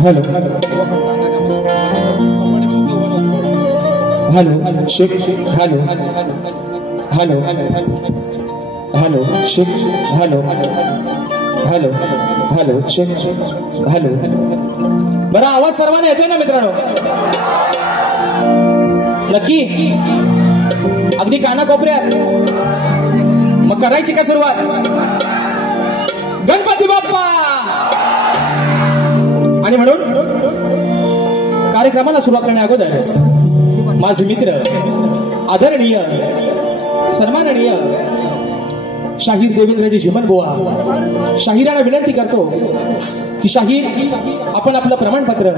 Hello hello Sheikh hello hello hello Sheikh hello hello hello Sheikh hello. बरा आवाज सर्वांना येतोय ना मित्रांनो? नक्की अगदी कानाकोपऱ्यात मग करायची का सुरुवात? गणपती बाप्पा! आणि म्हणून कार्यक्रमाला सुरुवात करण्या अगोदर माझे मित्र आदरणीय सन्माननीय शाहीर देवेंद्रजी झिमनबुवा शाहिरांना विनंती करतो की शाहीर आपण आपलं प्रमाणपत्र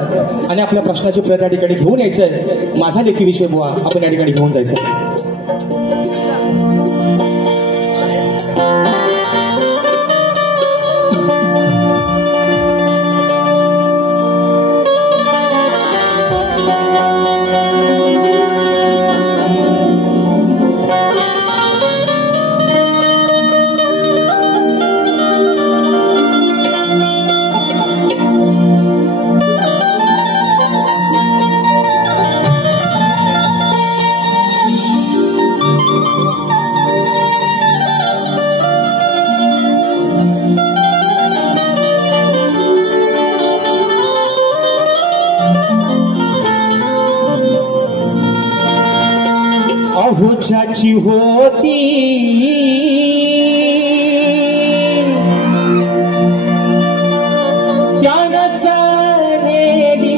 आणि आपल्या प्रश्नाची प्रत या ठिकाणी घेऊन यायचंय। माझा लेखी विषय बुवा आपण या ठिकाणी घेऊन जायचं। अहुजाची होती त्यानं चालेली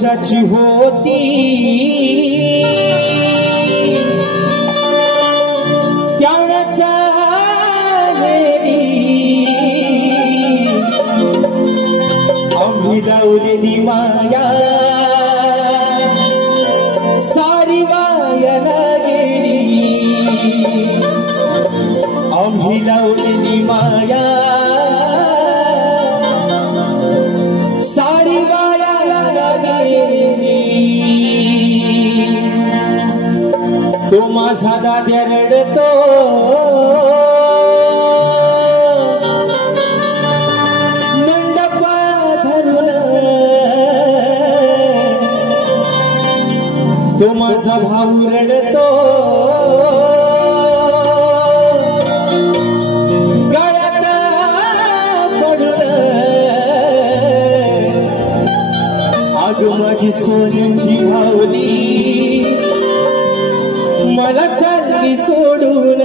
ज्याची होती त्याचा आम्ही लावलेली माया सारी वायाला गेली आम्ही लावलेली माया सारी वायाला गेली तो माझा दाद्या रडतो तो माझा भाऊ रडतो गळ्यात पडून आग माझी सोन्याची भावली मला चालली सोडून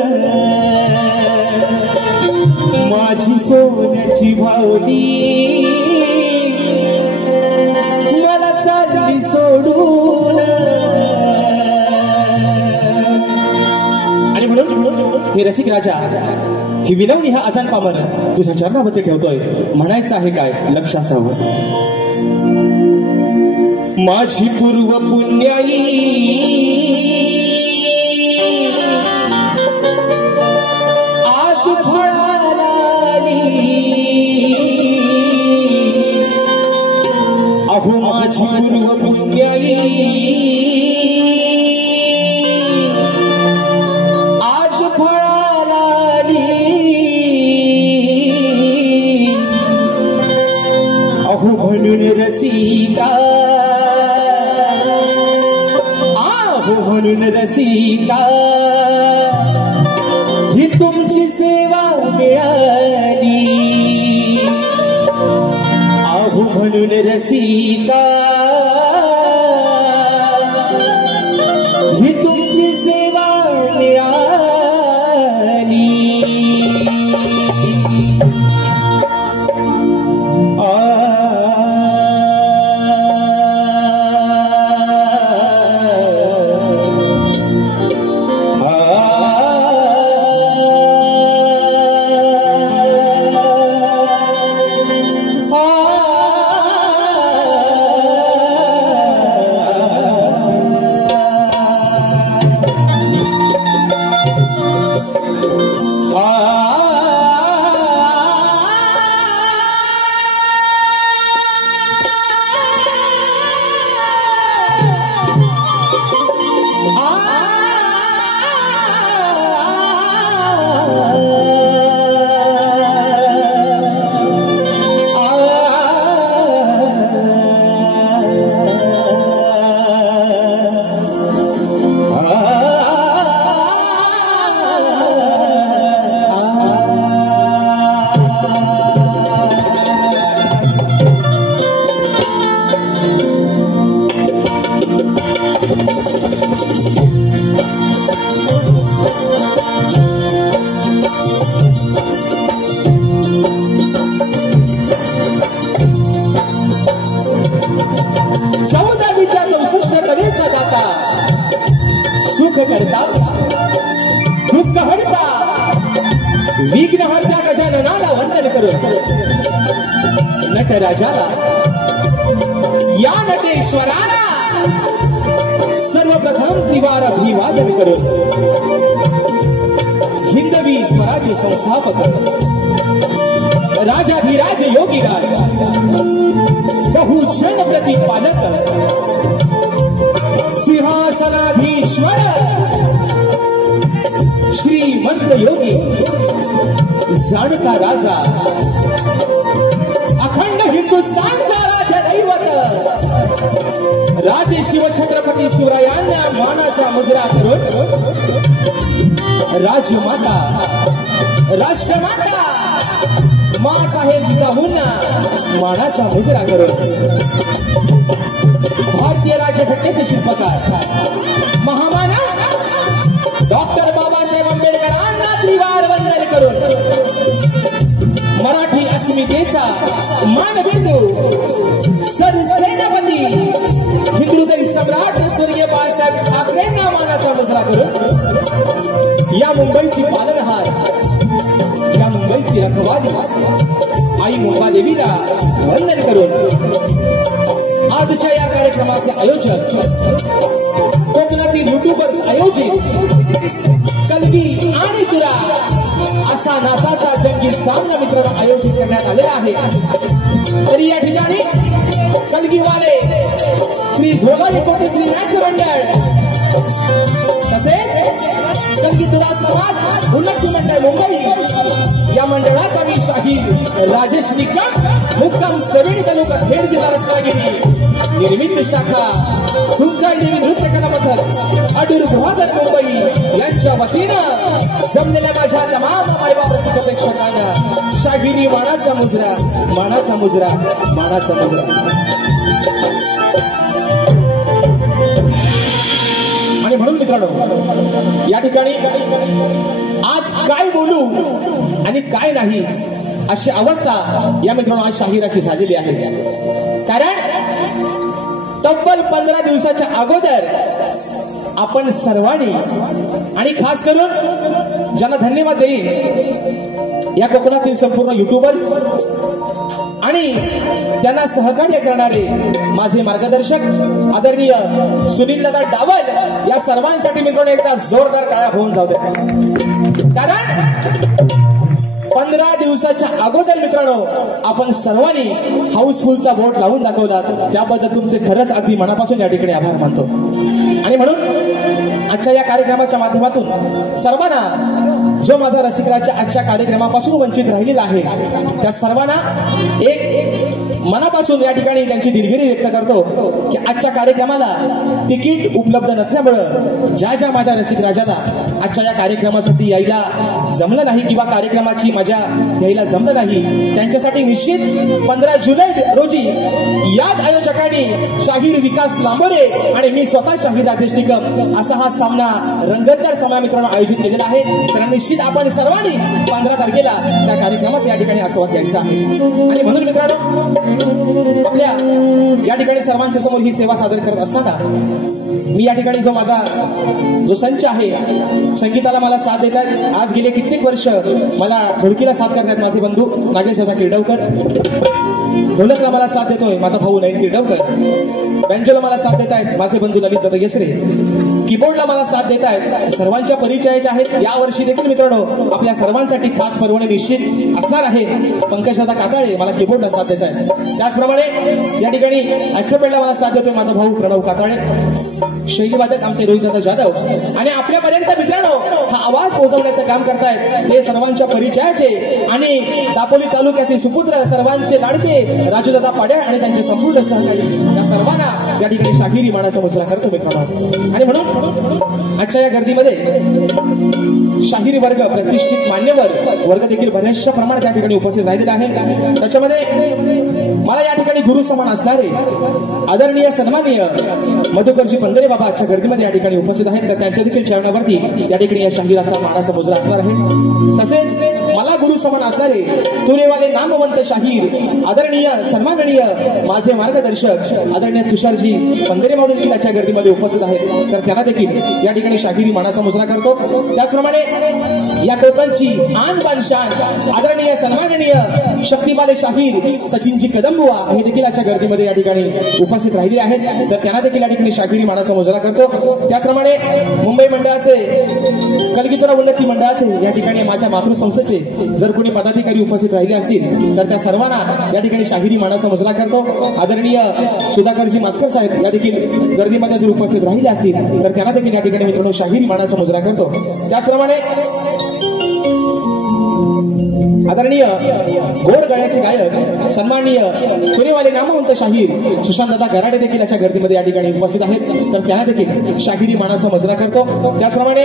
माझी सोन्याची भावली मला चालली सोडून हे रसिक राजा ही विनवणी हा आजान पामन तुझ्या चरणामध्ये ठेवतोय म्हणायचं आहे काय लक्ष असावं माझी पूर्व पुण्याई आज फळाला अहो माझी पूर्व पुण्याई म्हणून रसिका आहो म्हणून रसिका ही तुमची सेवा मिळाली आहो म्हणून रसिका ही तुमची सेवा मिळाली सुख करता दुःख हरता विघ्न हरता गजाननाला वंदन करून नटराजाला या नटेश्वराला सर्वप्रथम त्रिवार अभिवादन करून हिंदवी स्वराज्य संस्थापक राजाधिराज योगीराज बहुजन प्रतिपालक सिंहासनाधीश्वर श्रीमंत योगी जाणता राजा अखंड हिंदुस्थानचा राजा दैवत राजे शिवछत्रपती शिवरायांना मानाचा मुजरा करून राजमाता राष्ट्रमाता माँसाहेब जिजाऊंना मानाचा मुजरा करून भारतीय राज्यघटनेचे शिल्पकार महामानव डॉक्टर बाबासाहेब आंबेडकरांना त्रिवार वंदन करून मराठी अस्मितेचा मानबिंदू सरसेनापती करून या मुंबईची पालनहार, या मुंबईची रखवाली आई मुंबादेवीला वंदन करून आजच्या या कार्यक्रमाचे आयोजन कोकणातील युट्यूबर्स आयोजित कलगी आणि तुरा असा नाचाचा जंगी सामना मित्रांनो आयोजित करण्यात आलेला आहे। तरी या ठिकाणी कलगीवाले श्री झोलारी कोटे श्री नाट्य मंडळ तसेच कलगी तुरा समाज उन्नती मंडळ मुंबई या मंडळाचा मी शाहीर राजेश निकम मुक्काम सवेडी तालुका खेड जिल्हा रत्नागिरी निर्मित शाखा सुंचाई देवी नृत्य कला पथक अडूर गुहागर मुंबई यांच्या वतीनं जमलेल्या माझ्या तमाम मायबाप रसिक प्रेक्षकांना शाहिरी मानाचा मुजरा, मानाचा मुजरा, मानाचा मुजरा। आणि म्हणून मित्रांनो या ठिकाणी आज काय बोलू आणि काय नाही अशी अवस्था या मित्रांनो आज शाहिराची झालेली आहे। कारण तब्बल 15 दिवसाच्या अगोदर आपण सर्वांनी आणि खास करून ज्यांना धन्यवाद देईन या कोकणातील संपूर्ण युट्यूबर्स आणि त्यांना सहकार्य करणारे माझे मार्गदर्शक आदरणीय सुनील दादा डावल या सर्वांसाठी मित्रांनो एकदा जोरदार टाळ्या होऊन जाऊ दे। कारण 15 दिवसाच्या अगोदर मित्रांनो आपण सर्वांनी हाऊसफुलचा बोट लावून दाखवला, त्याबद्दल तुमचे खरंच अगदी मनापासून या ठिकाणी आभार मानतो। आणि म्हणून आजच्या या कार्यक्रमाच्या माध्यमातून सर्वांना जो माझा रसिकराजच्या आजच्या कार्यक्रमापासून वंचित राहिलेला आहे त्या सर्वांना एक मनापासून या ठिकाणी त्यांची दिलगिरी व्यक्त करतो की आजच्या कार्यक्रमाला तिकीट उपलब्ध नसल्यामुळे ज्या ज्या माझ्या रसिकराजाला आजच्या या कार्यक्रमासाठी यायला जमलं नाही किंवा कार्यक्रमाची मजा घ्यायला जमलं नाही त्यांच्यासाठी निश्चित 15 जुलै रोजी याच आयोजकांनी शाहीर विकास लांबोरे आणि मी स्वतः शाहीर राजेश निकम असा हा सामना रंगतदार सामना मित्रांनो आयोजित केलेला आहे। तर निश्चित आपण सर्वांनी 15 तारखेला त्या कार्यक्रमाचा या ठिकाणी आस्वाद घ्यायचा आहे। आणि म्हणून मित्रांनो आपल्या या ठिकाणी सर्वांच्या समोर ही सेवा सादर करत असताना मी या ठिकाणी जो माझा जो संच आहे संगीताला मला साथ देतात आज गेले कित्येक वर्ष मला ढोलकीला साथ करतात माझे बंधू नागेश दादा किर्डवकर, ढोलकला मला साथ देतोय माझा भाऊ नयन किर्डवकर, बँजोला मला साथ देत आहेत माझे बंधू ललित दादा येसरे, कीबोर्डला मला साथ देत आहेत सर्वांच्या परिचयाचे आहेत। या वर्षी देखील मित्रांनो आपल्या सर्वांसाठी खास पर्वणी निश्चित असणार आहे। पंकज दादा काकाळे मला कीबोर्डला साथ देत आहेत, त्याचप्रमाणे या ठिकाणी ऍक्रोपॅडला मला साथ देतोय माझा भाऊ प्रणव काकाळे, शैलीवादक आमचे रोहित दादा जाधव आणि आपल्यापर्यंत मित्रांनो हा आवाज पोहोचवण्याचं काम करतायत हे सर्वांच्या परिचयाचे आणि दापोली तालुक्याचे सुपुत्र सर्वांचे लाडके राजूदादा पाड्या आणि त्यांचे संपूर्ण सहकारी या सर्वांना या ठिकाणी शाहिरी मानाचा मुजरा करतो मित्रांनो। आणि म्हणून आजच्या या गर्दीमध्ये शाहिरी वर्ग प्रतिष्ठित मान्यवर वर्ग देखील बऱ्याचशा प्रमाणात या ठिकाणी उपस्थित राहिलेला आहे। त्याच्यामध्ये मला या ठिकाणी गुरु समान असणारे आदरणीय सन्माननीय मधुकरजी पंधरे बाबा आजच्या गर्दीमध्ये या ठिकाणी उपस्थित आहेत। तर त्यांच्या देखील चरणावरती या ठिकाणी या शाहिराचा मानाचा मुजरा असणार आहे। तसेच मला गुरु समान असणारे तुरेवाले नामवंत शाहीर आदरणीय सन्माननीय माझे मार्गदर्शक आदरणीय तुषारजी पंधरे बाबा देखील आजच्या गर्दीमध्ये उपस्थित आहेत। तर त्यांना देखील या ठिकाणी शाहिरी मानाचा मुजरा करतो। त्याचप्रमाणे या कोकणची आन बान शान आदरणीय सन्माननीय शक्तिबाले शाहीर सचिनजी कदमबुवा हे देखील आजच्या गर्दीमध्ये या ठिकाणी उपस्थित राहिले आहेत। तर त्यांना देखील या ठिकाणी शाहिरी मानाचा मुजरा करतो। त्याचप्रमाणे मुंबई मंडळाचे कलगीतुरा उन्नती मंडळाचे या ठिकाणी माझ्या मातृसंस्थेचे जर कोणी पदाधिकारी उपस्थित राहिले असतील तर त्या सर्वांना या ठिकाणी शाहिरी मानाचा मुजरा करतो। आदरणीय सुधाकरजी मास्कर साहेब या देखील गर्दीमध्ये जर उपस्थित राहिले असतील तर त्यांना देखील या ठिकाणी मित्रांनो शाहिरी मानाचा मुजरा करतो। त्याचप्रमाणे आदरणीय गोड गळ्याचे गायक सन्माननीय सुरेवाले नामवंत शाहीर सुशांत दादा गराडे देखील अशा गर्दीमध्ये या ठिकाणी उपस्थित आहेत। तर त्यांना देखील शाहिरी मानाचा मुजरा करतो। त्याचप्रमाणे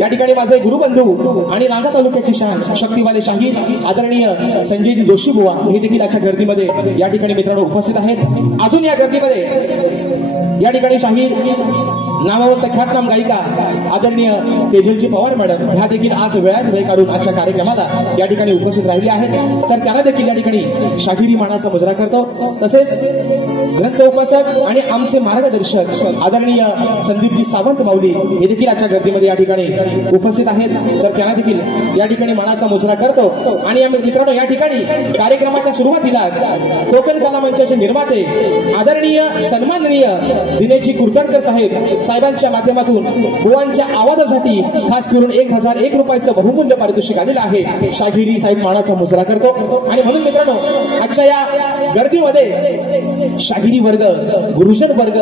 या ठिकाणी माझे गुरुबंधू आणि लांजा तालुक्याचे शान शक्तिवाले शाहीर आदरणीय संजयजी जोशी बुवा हे देखील अशा गर्दीमध्ये या ठिकाणी मित्रांनो उपस्थित आहेत। अजून या गर्दीमध्ये या ठिकाणी शाहीर नामवंत ख्यातनाम गायिका आदरणीय तेजलजी पवार मॅडम ह्या देखील आज वेळात वेळ काढून आजच्या कार्यक्रमाला या ठिकाणी उपस्थित राहिले आहेत. तर त्यांना देखील या ठिकाणी शाहिरी मानाचा मुजरा करतो. तसेच ग्रंथ उपासक आणि आमचे मार्गदर्शक आदरणीय संदीपजी सावंत माऊली हे देखील आजच्या गर्दीमध्ये या ठिकाणी उपस्थित आहेत. तर त्यांना देखील या ठिकाणी मानाचा मुजरा करतो. आणि मित्रांनो, या ठिकाणी कार्यक्रमाच्या सुरुवातीला कोकण कला मंचाचे निर्माते आदरणीय सन्माननीय दिनेशजी कुलकर्णी साहेबांच्या माध्यमातून बुवांच्या आवाजासाठी खास करून 1001 रुपयाचं बहुमूल्य पारितोषिक आलेलं आहे. शाहिरी साहेब मानाचा मुजरा करतो. आणि म्हणून मित्रांनो, आजच्या या गर्दीमध्ये शाहिरी वर्ग, गुरुजन वर्ग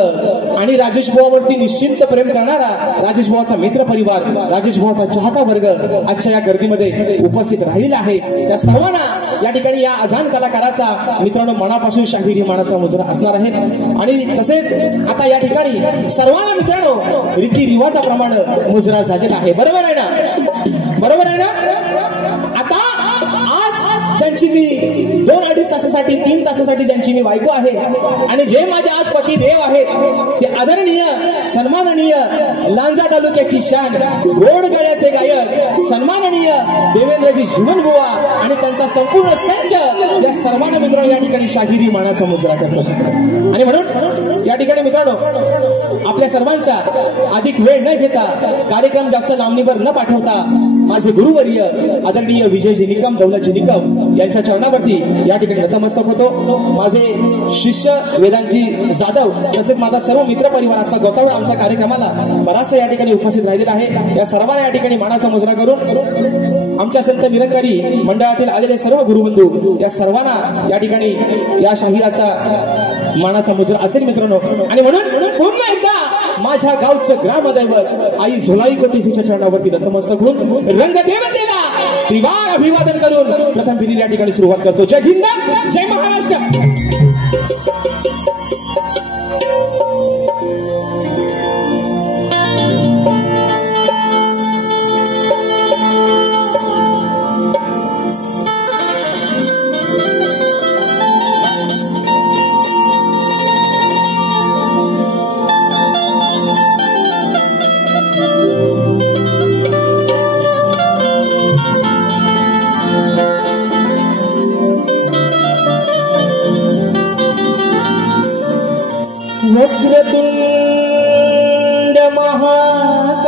आणि राजेश बुवावरती निश्चिंत प्रेम करणारा राजेश बुवाचा मित्र परिवार, राजेश बुवाचा चाहता वर्ग आजच्या या गर्दीमध्ये उपस्थित राहिलेला आहे. त्या सर्वांना या ठिकाणी या अजान कलाकाराचा मित्रांनो मनापासून शाहिरी मानाचा मुजरा असणार आहे. आणि तसेच आता या ठिकाणी सर्वांना मित्रांनो रीती रिवाजाप्रमाणे मुजरा झालेला आहे. बरोबर आहे ना? बरोबर आहे ना? आता आज ज्यांची मी 2-2.5 तासासाठी 3 तासासाठी ज्यांची मी बायको आहे आणि जे माझे आज पती देव आहेत ते आदरणीय सन्माननीय लांजा तालुक्याची शान, गोड गळ्याचे गायक सन्माननीय देवेंद्रजी जीवनबुवा आणि त्यांचा संपूर्ण संच या सर्वांना मित्रांनो या ठिकाणी शाहिरी मानाचा मुजरा करतो. आणि म्हणून या ठिकाणी मित्रांनो आपल्या सर्वांचा अधिक वेळ न घेता, कार्यक्रम जास्त लांबणीवर न पाठवता माझे गुरुवर्य आदरणीय विजयजी निकम, दौलतजी निकम यांच्या चरणावरती या ठिकाणी नतमस्तक होतो. माझे शिष्य वेदांतजी जाधव तसेच माझा सर्व मित्र परिवाराचा गौतम आमच्या कार्यक्रमाला बराचसा या ठिकाणी उपस्थित राहिलेला आहे. या सर्वांना या ठिकाणी मानाचा मुजरा करून आमच्या संत निरंकारी मंडळातील आलेले सर्व गुरुबंधू या सर्वांना या ठिकाणी या शाहिराचा मानाचा मुजरा असेल मित्रांनो. आणि म्हणून पुन्हा एकदा माझ्या गावचं ग्रामदैवत आई झोलाई कोटेशीच्या चरणावरती नतमस्तक होऊन रंगदेवतेला त्रिवार अभिवादन करून प्रथम फेरी या ठिकाणी सुरुवात करतो. जय हिंद, जय महाराष्ट्र. वक्रतुंड महाकाय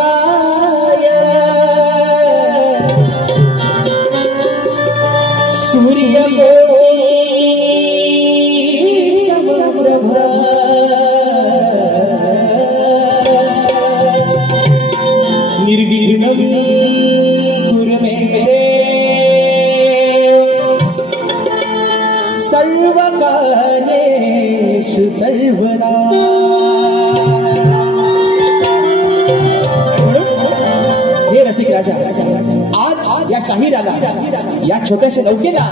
सूर्यकोटि समप्रभ निर्विघ्नं कुरु मे सर्वकार्येषु सर्वदा. हे रसिक राजा, आज या शाहिराला, या छोट्याशा नौकेला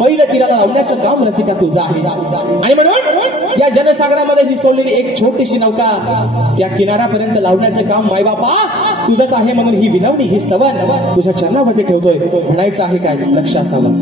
पहिलं तीराला लावण्याचं काम रसिका तुझं आहे. आणि म्हणून या जनसागरामध्ये दिसवलेली एक छोटीशी नौका त्या किनाऱ्यापर्यंत लावण्याचं काम मायबापा तुझंच आहे. म्हणून ही विनवणी, ही स्तवन तुझ्या चरणामध्ये ठेवतोय. म्हणायचं आहे काय, लक्ष असावं.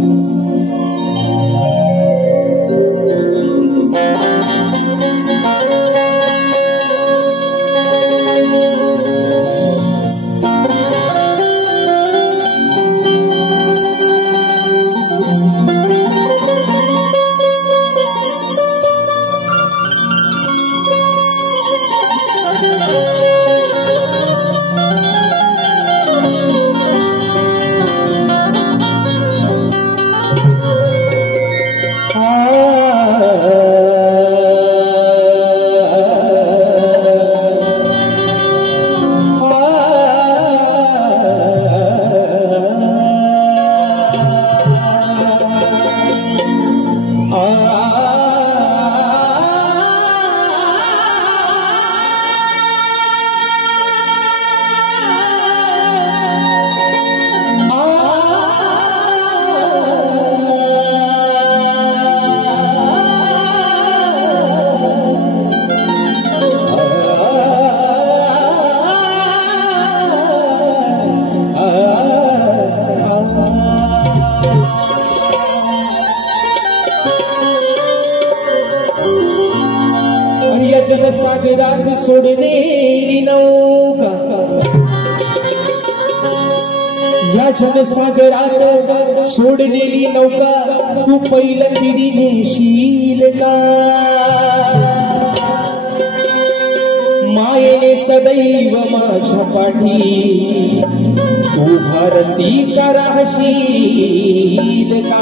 जनसागरात सोडलेली नौका, या जनसागरात सोडलेली नौका तू पहिलं तिरी नेशील का? मायेने सदैव माझ्या पाठी तू भरसी का राहशील का?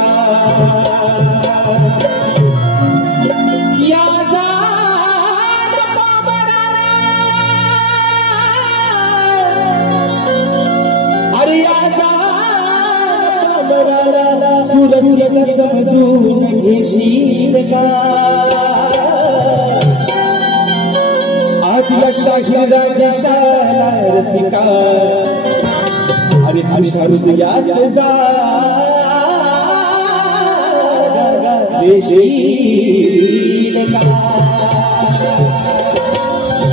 तुला समजून घेशील का? आज या शाहीर राजेशाला रसिका अरे तुझ्या हृदयात जा देशील का?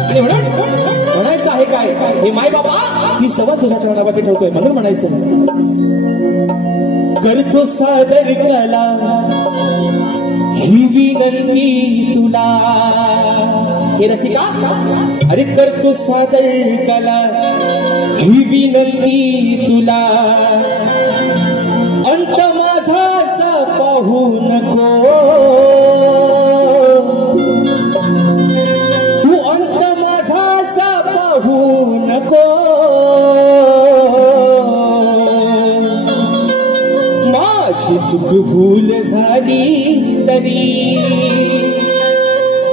आणि म्हणायचं आहे काय? हे माय बाबा ही सभा तुझ्या चरणावरती ठेवतोय म्हणून म्हणायचं, करतो सादर कला ही विनंती तुला. हे रसिका अरे करतो सादर कला ही विनंती तुला. अंत माझा पाहू नको तू, अंत माझा पाहू नको. चूक भूल झाली तरी,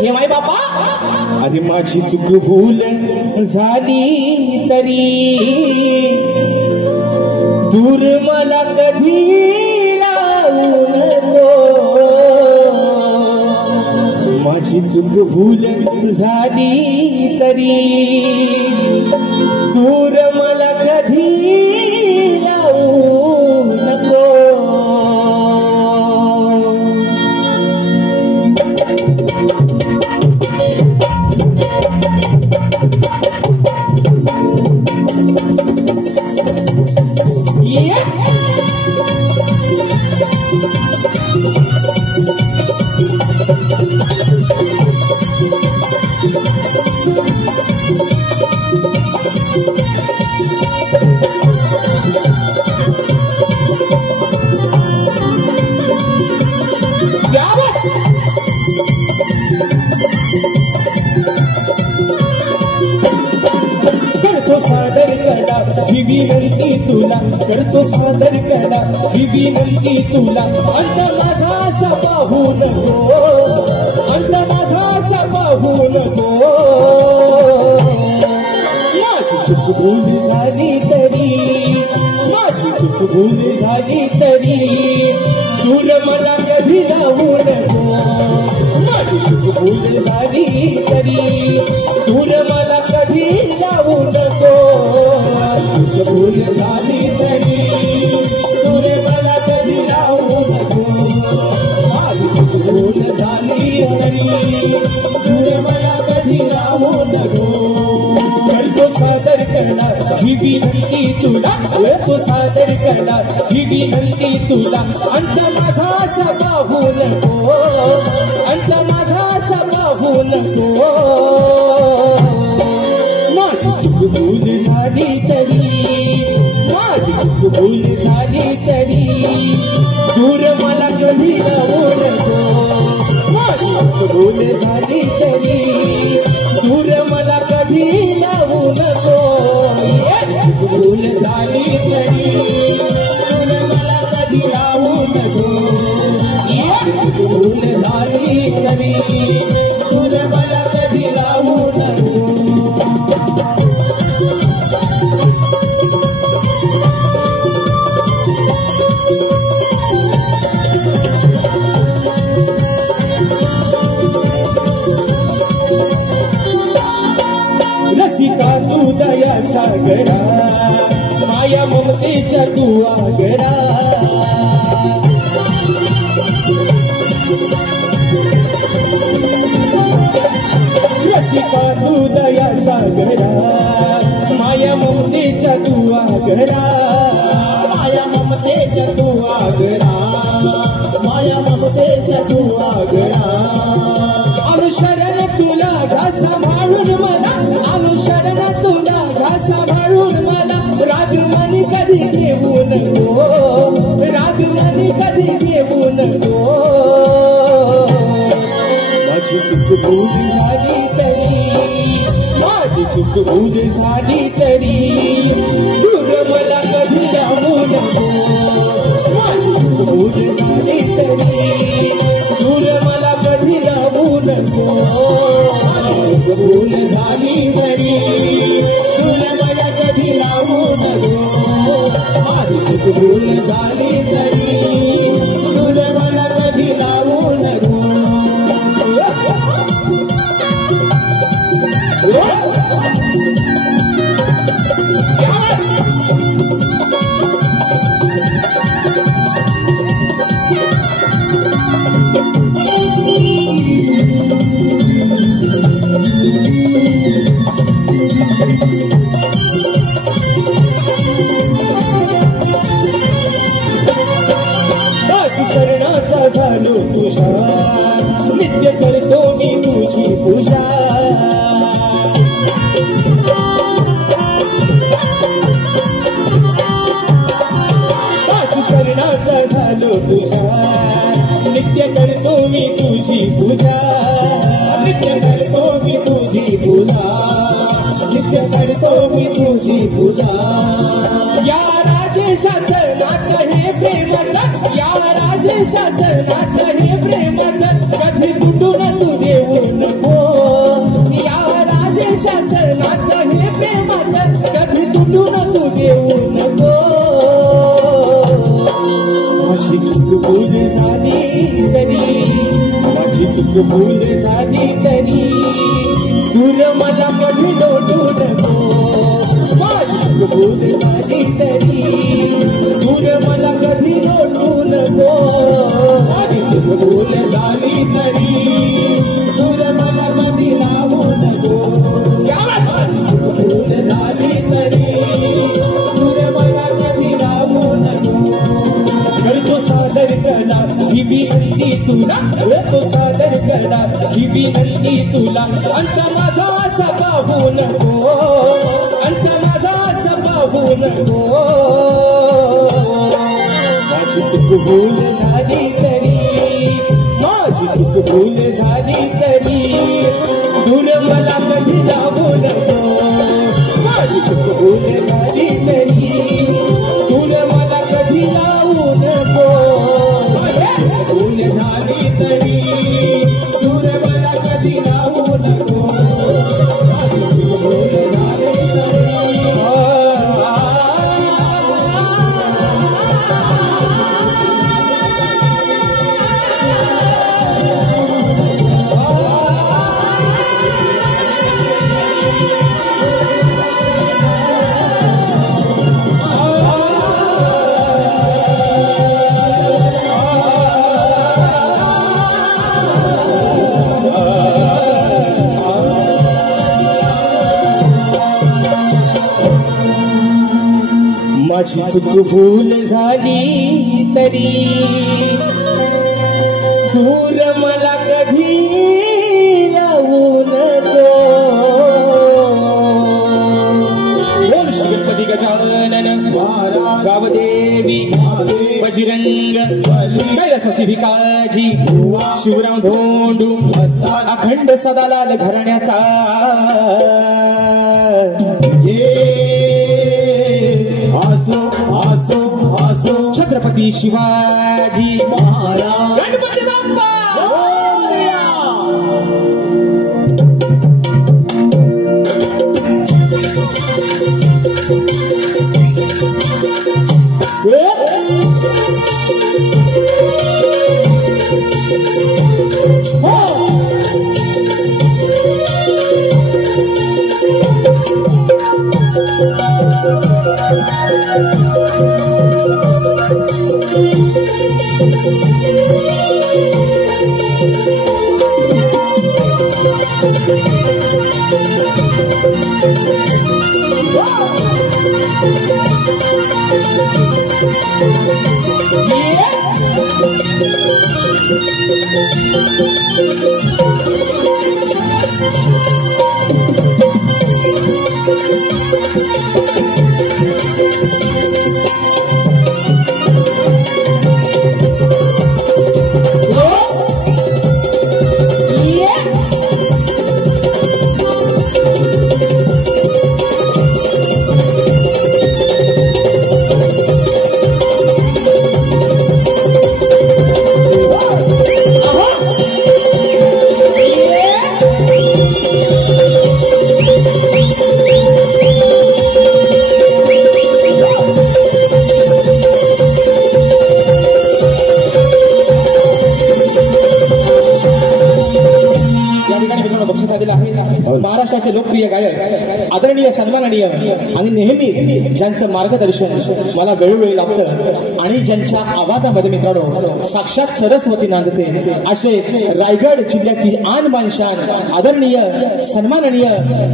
हे माय बापा अरे माझी चूक भूल झाली तरी दूर मला कधी लावू नको. माझी चूक भूल झाली तरी दूर मला कधी लावू नको. करतो सादर कला ही विनंती तुला, करतो सादर कला ही विनंती तुला. अंत माझा पाहू नको, अंत माझा पाहू नको. माझी चूक भूल झाली तरी, माझी चूक भूल झाली तरी दूर मला कधी लावू नको. माझी चूक भूल झाली तरी दूर मला कधी लावू नको. चूक भूल झाली तरी दूर मला कधी लावू नको. माझी चूक भूल झाली तरी दूर मला कधी लावू नको. करतो सादर करणार ही विनंती तुला, करतो सादर करणार ही विनंती तुला. अंत माझा पाहू नको, अंत माझा पाहू नको. माझी चूक भूल झाली तरी, माझी चूक भूल झाली तरी दूर मला कधी लावू नको. माझी चूक भूल झाली तरी दूर मला कधी लावू नको. चूक भूल झाली तरी दूर मला कधी लावू नको. चूक भूल झाली तरी दूर मला कधी लावू नको. रसिका तू दया सागरा माया ममतेच्या तू आगरा. रसिका तू दया सागरा माया ममतेच्या तू आगरा. माया ममतेच्या तू आगरा, माया ममतेच्या तू आगरा. शरण तुला घासा भूल झाली तरी माझी चूक भूल झाली तरी दूर मला कधी जाऊ नको माझी चूक भूल झाली तरी दूर मला कधी जाऊ नको भूल झाली तरी दूर मला कधी लावू नको माझी चूक भूल झाली तरी दूर मला कधी लावू नको करण्याचा झालो तुझा नित्य करतो मी तुझी पूजा करण्याचा झालो तुझा नित्य करतो मी तुझी पूजा नित्य करतो मी तुझी पूजा नित्य करतो मी तुझी पूजा या राजेशाचं नातं हे प्रेमाचं या राजेशाचं नातं हे प्रेमाचं कधी तुटून तू देऊ नको या राजेशाचं नातं हे प्रेमाचं कधी तुटून तू देऊ नको माझी चूक भूल झाली तरी माझी चूक भूल झाली तरी दूर मला कधी लोटू नको माझी चूक भूल झाली तरी दूर मला कधी लोटू नको माझी चूक भूल झाली तरी दूर मला कधी लावू नको माझी चूक भूल झाली तरी दूर मला कधी लावू नको करतो सादर कला ही विनंती तुला करतो सादर कला ही विनंती तुला अंत माझा असा पाहू नको अंत माझा असा पाहू नको माझी चूक भूल झाली तरी माझी चूक भूल झाली तरी दूर मला कधी लावू नको माझी चूक भूल झाली तरी दूर मला कधी लावू नको भूल झाली तरी दूर मला कधी लावू नको भूल झाली तरी माझी चूक भूल झाली तरी दूर मला कधी लावू नको बोल श्री गणपती गजानन गावदेवी बजरंग कैलासवासी भिकाजी शिवराम धोंडू अखंड सदालाल घराण्याचा छत्रपती शिवाजी महाराज गणपती बाप्पा साधलेला आहे. महाराष्ट्राचे लोकप्रिय गायक, आदरणीय, सन्माननीय आणि नेहमी ज्यांचं मार्गदर्शन मला वेळोवेळी लाभतं आणि ज्यांच्या आवाजामध्ये मित्रांनो साक्षात सरस्वती नांदते असे रायगड जिल्ह्याची आन बान शान आदरणीय, सन्माननीय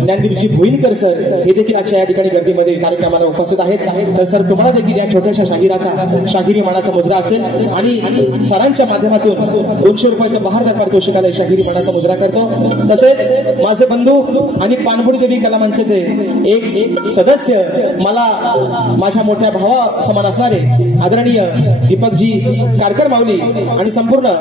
ज्ञानदेवजी भोईनकर सर हे देखील आजच्या या ठिकाणी गर्दीमध्ये कार्यक्रमाला उपस्थित आहेत. तर सर, तुम्हाला देखील या छोट्याशा शाहिरी मानाचा मुजरा असेल आणि सरांच्या माध्यमातून 200 रुपयाचं बहारदार पारितोषिकाला शाहिरी मानाचा मुजरा करतो. तसेच माझे बंधू आणि पानपुडी देवी कला मंचचे एक सदस्य, मला माझ्या मोठ्या भावा समान असणारे आदरणीय दीपकजी कारकर माऊली आणि संपूर्ण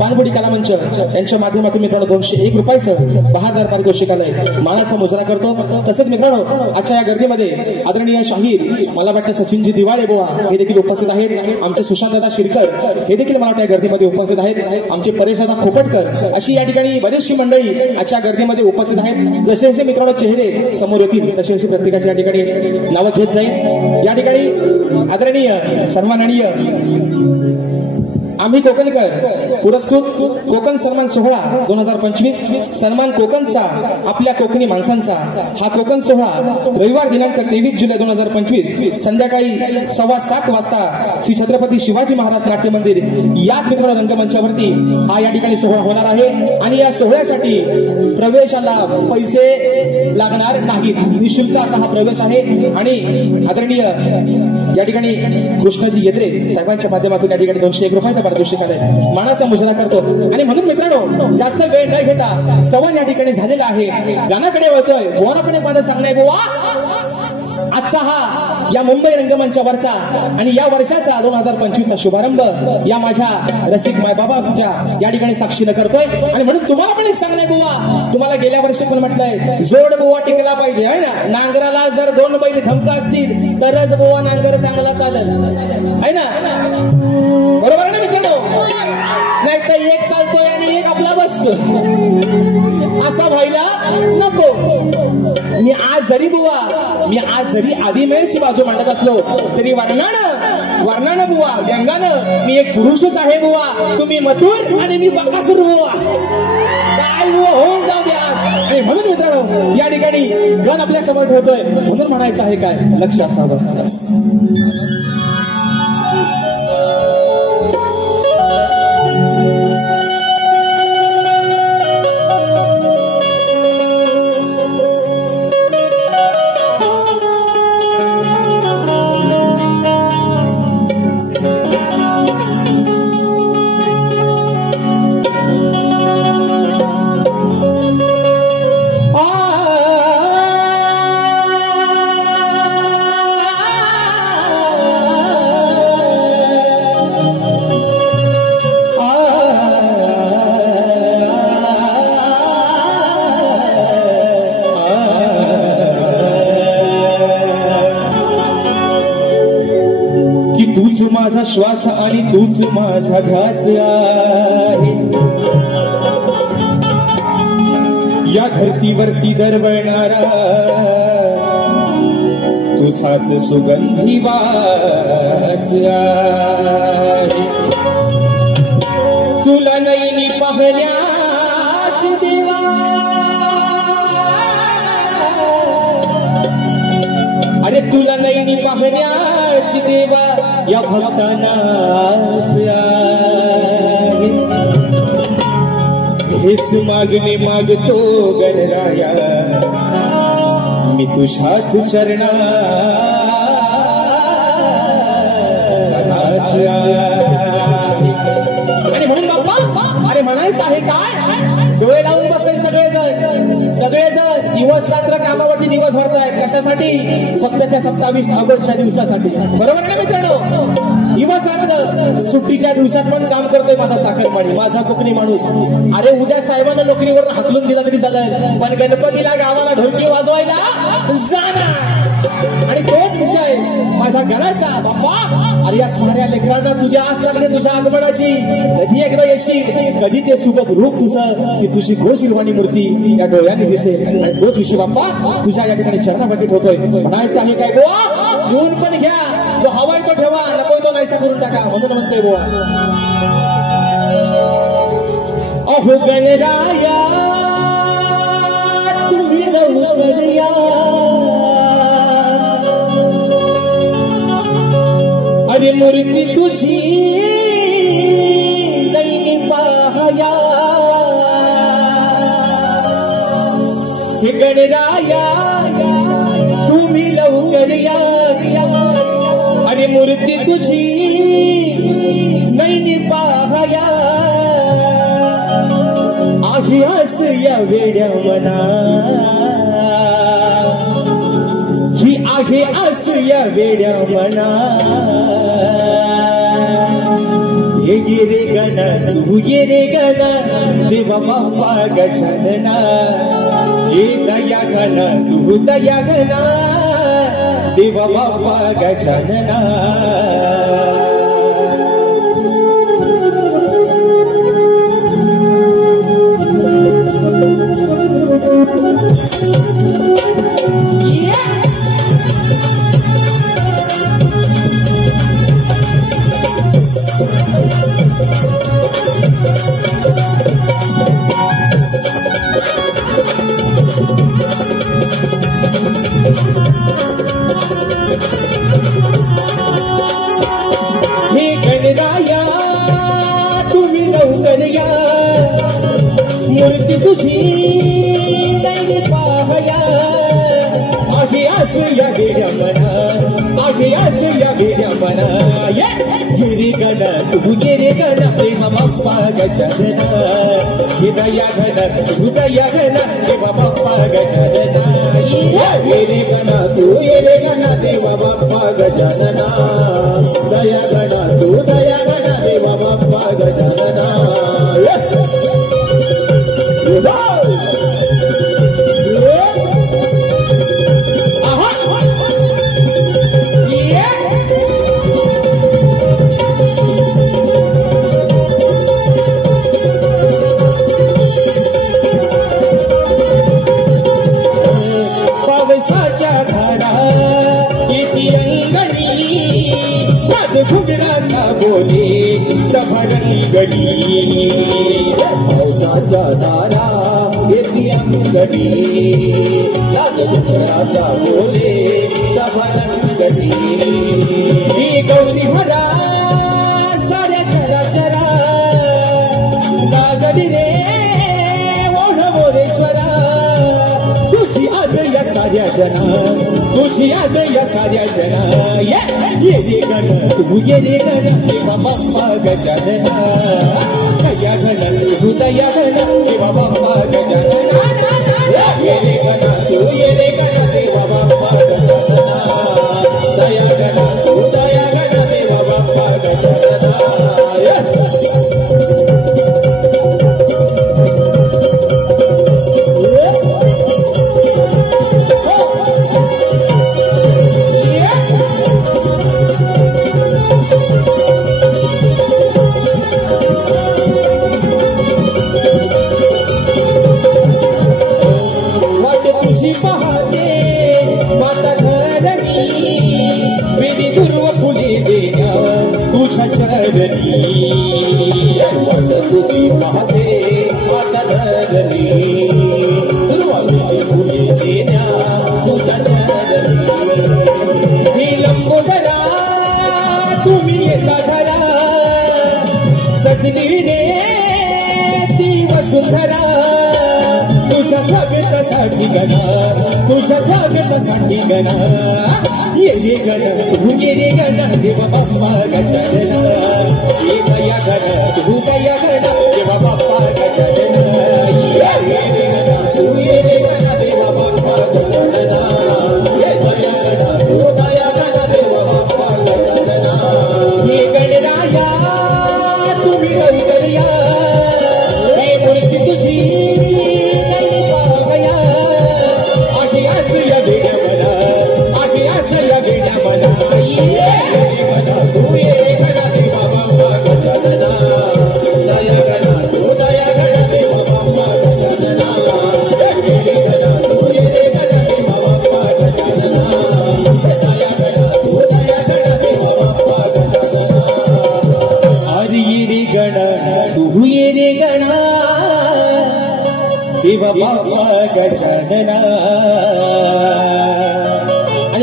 पानपुडी कला मंच यांच्या माध्यमातून मित्रांनो 201 रुपयाचं बहारदार पारितोषिकाला मानाचा मुजरा करतो. तसेच मित्रांनो आजच्या या गर्दीमध्ये आदरणीय शाहीर, मला वाटतं सचिनजी दिवाळे बुवा हे देखील उपस्थित आहेत. आमचे सुशांतदादा शिरकर हे देखील मला वाटतं गर्दीमध्ये उपस्थित आहेत. आमचे परेशदादा खोपटकर अशी या ठिकाणी बरीचशी मंडळी आजच्या गर्दीमध्ये उपस्थित आहेत. जसे जसे मित्रांनो चेहरे समोर येतील तसे तसे प्रत्येकाच्या या ठिकाणी नावं घेत जाईल. या ठिकाणी आदरणीय, सन्माननीय आम्ही कोकणकर पुरस्कृत कोकण सन्मान सोहळा 2025 सन्मान कोकणचा आपल्या कोकणी माणसांचा हा कोकण सोहळा रविवार दिनांक 23 जुलै 2025 संध्याकाळी 7:15 वाजता श्री छत्रपती शिवाजी महाराज नाट्य मंदिर याच मित्रांनो रंगमंचावरती हा या ठिकाणी सोहळा होणार आहे. आणि या सोहळ्यासाठी प्रवेशाला पैसे लागणार नाहीत, निःशुल्क असा हा प्रवेश आहे. आणि आदरणीय या ठिकाणी कृष्णाजी येत्रे साहेबांच्या माध्यमातून या ठिकाणी 201 रुपयाचा पारितोषिकाला मानाचा मुजरा करतो. आणि म्हणून मित्रांनो जास्त वेळ न घेता स्तवन या ठिकाणी झालेला आहे. गाण्याकडे वळतोय. बोरापणे माझं सांगणं आहे बुवा, आजचा हा या मुंबई रंगमंचावरचा आणि या वर्षाचा 2025चा शुभारंभ या माझ्या रसिक मायबाबाच्या या ठिकाणी साक्षीनं करतोय. आणि म्हणून तुम्हाला पण एक सांगणं आहे बुवा, तुम्हाला गेल्या वर्षी पण म्हटलंय जोड बुवा टिकला पाहिजे आहे ना. नांगराला जर 2 बैल धमका असतील तरच बुवा नांगर चांगला चालेल आहे ना. बरोबर ना मित्रांनो? नाही तर एक चालतोय आणि एक आपला बसतो, असा व्हायला नको. मी आज जरी आदिमेळची बाजू मांडत असलो तरी वर्णानं बुवा व्यंगानं मी एक पुरुषच आहे बुवा. तुम्ही मथुर आणि मी बकासूर बुवा. काय बुवा होऊन जाऊ द्या. आणि म्हणून मित्रांनो या ठिकाणी गण आपल्या समोर ठेवतोय. म्हणून म्हणायचं आहे काय, लक्ष असावं. तूच माझा श्वास आणि तूच माझा ध्यास आहे. या धरतीवरती दरवळणारा तुझाच सुगंधी वास आहे. तुला नैनी पाहण्याच देवा, अरे तुला नैनी पाहण्याच देवा या भक्तांना हेच मागणे मागतो गणराया मी तुझ्याच चरणा. आणि म्हणून बाप्पा अरे म्हणायचं आहे काय, डोळे लावून बसले सगळेजण दिवस रात्र कामावरती दिवस भरतायत. कशासाठी? फक्त त्या 27 ऑगस्टच्या दिवसासाठी. बरोबर ना मित्रांनो? दिवस रात्र सुट्टीच्या दिवसात पण काम करतोय माझा साखरपाणी, माझा कोकणी माणूस. अरे उद्या साहेबांना नोकरीवर हाकलून दिला तरी चालेल, पण गणपतीला गावाला ढोलकी वाजवायला जाणार. आणि तोच विषय माझ्या घराचा बाप्पा. अरे या साऱ्या लेकरांना तुझ्या आस लागली तुझ्या आगमनाची. कधी एकदा येशील, कधी ते सुबक रूप तुझं, की तुझी घोषिरवाणी मूर्ती या डोळ्यांनी दिसेल. आणि तोच विषय बाप्पा तुझ्या या ठिकाणी चरणापाठी ठेवतोय. म्हणायचं आहे काय गोवा, येऊन पण घ्या, जो हवाय तो ठेवा, नको तो नाहीसा करून टाका. म्हणून म्हणतोय गोवा. अहो गणराया मूर्ती तुझी नाही पाहया गणराया तुम्ही लवकर या आणि मूर्ती तुझी नाही पाहया आहे आस या वेड्या मना ही आहे आस या वेड्या मना ये रे गणा तू ये रे गणा देवा बाप्पा गजानना ये दया गणा तू दया गणा देवा बाप्पा गजानना हे गणराया तुम्ही लवकर या मूर्ती तुझी नाही पाहया आहे आस या वेड्या मना आहे आस या वेड्या मना गिरी गणा तू गिरी गणा देवा बाप्पा गजानना हे दया गणा तू दया गणा देवा बाप्पा गजानना येरे गणा तू येरे गणा देवा बाप्पा गजानना दया गणा तू दया गणा देवा बाप्पा गजानना पावसाच्या धारा येती अंगणी माझ घुगराचा बोले सभारंगणी पावसाच्या धारा येती अंगणी लाज घुगराचा बोले सभारंगणी ही गौरी भरा साऱ्या चराचरा गागरी रे ओढ मोरेश्वरा तुझी आज या साऱ्या जना तुझी आज या साऱ्या जना ये रे गण तू ये रे गण देवा बाप्पा गजानना दया गण तू दया गण देवा बाप्पा गजानना येरे गणा तू येरे गणा देवा बाप्पा गजानना दया गणा तू दया गणा देवा बाप्पा गजानना पाहते माता धरणी वेदी दुर्व फुले देण्या तुझ्या चरणी तुझी पाहते माता धरणी दुर्वा वेदी फुले देण्या तुझ्या चरणी मी लंबोदरा तुम्ही येता धरा सजनी रे ती वसुंधरा तुझ्या स्वागतासाठी गणा तुझ्या स्वागतासाठी गणा ये रे गणा तू ये रे गणा देवा बाप्पा गजानना ये दया गणा तू दया गणा देवा बाप्पा गजानना ये रे गणा तू ये रे गणा देवा बाप्पा गजानना ये दया गणा तू दया गणा देवा बाप्पा गजानना हे गणराया तुम्ही लवकर या हे मूर्ती तुझी नाही पाहया आहे आस या वेड्या मना आहे आस या वेड्या मना येरे गणा तू येरे गणा देवा बाप्पा गजानना दया गणा तू दया गणा देवा बाप्पा गजानना येरे गणा तू येरे गणा देवा बाप्पा गजानना दया गणा तू दया गणा देवा बाप्पा गजानना अरे ये रे गणा तू ये रे गणा देवा बाप्पा गजानना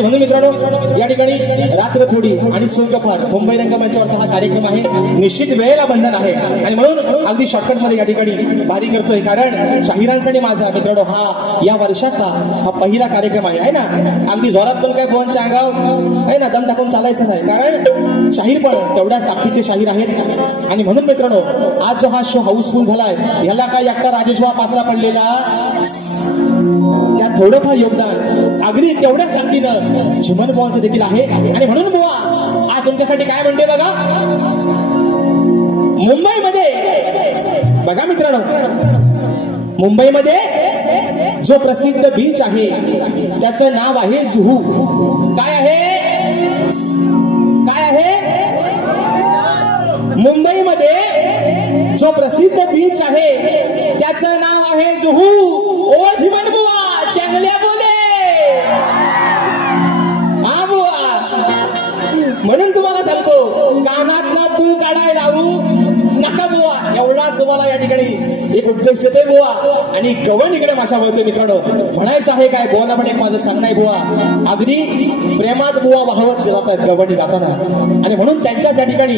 आणि म्हणून मित्रांनो या ठिकाणी रात्र थोडी आणि सोंगफार मुंबई रंगमंचावरचा हा कार्यक्रम आहे, निश्चित वेळेला बंधन आहे आणि म्हणून अगदी शॉर्टकट मध्ये या ठिकाणी भारी करतोय, कारण शाहिरांचा आणि माझा मित्रांनो हा या वर्षाचा हा पहिला कार्यक्रम आहे ना. अगदी जोरात पण काय फोनच्या अंगाव आहे ना दम टाकून चालायचं नाही, कारण शाहीर पण तेवढ्याच ताकदीचे शाहीर आहेत आणि म्हणून मित्रांनो आज जो हा शो हाऊसफुल झालाय ह्याला काय एकटा राजेश पासला पडलेला, त्यात थोडंफार योगदान अगदी तेवढ्याच ताकदीनं चिमण बुवांचं देखील आहे आणि म्हणून बुवा आज तुमच्यासाठी काय म्हणते बघा. मुंबईमध्ये बघा मित्रांनो, मुंबईमध्ये जो प्रसिद्ध बीच आहे त्याचं नाव आहे जुहू. काय आहे, काय आहे? मुंबईमध्ये जो प्रसिद्ध बीच आहे त्याचं नाव आहे जुहू. ओ चिमण बुवा चांगल्या बोले हा बुवा. म्हणून तुम्हाला सांगतो कानात ना पू काढाय लावू नका बुवा, एवढाच तुम्हाला या ठिकाणी एक उद्देश येतोय बुवा. आणि गवण इकडे माशा बोलतोय मित्रांनो, म्हणायचं आहे काय बोला पण एक माझं सांगणं आहे बुवा, अगदी प्रेमात बुवा वाहवत जातात गवणी गाताना आणि म्हणून त्यांच्याच या ठिकाणी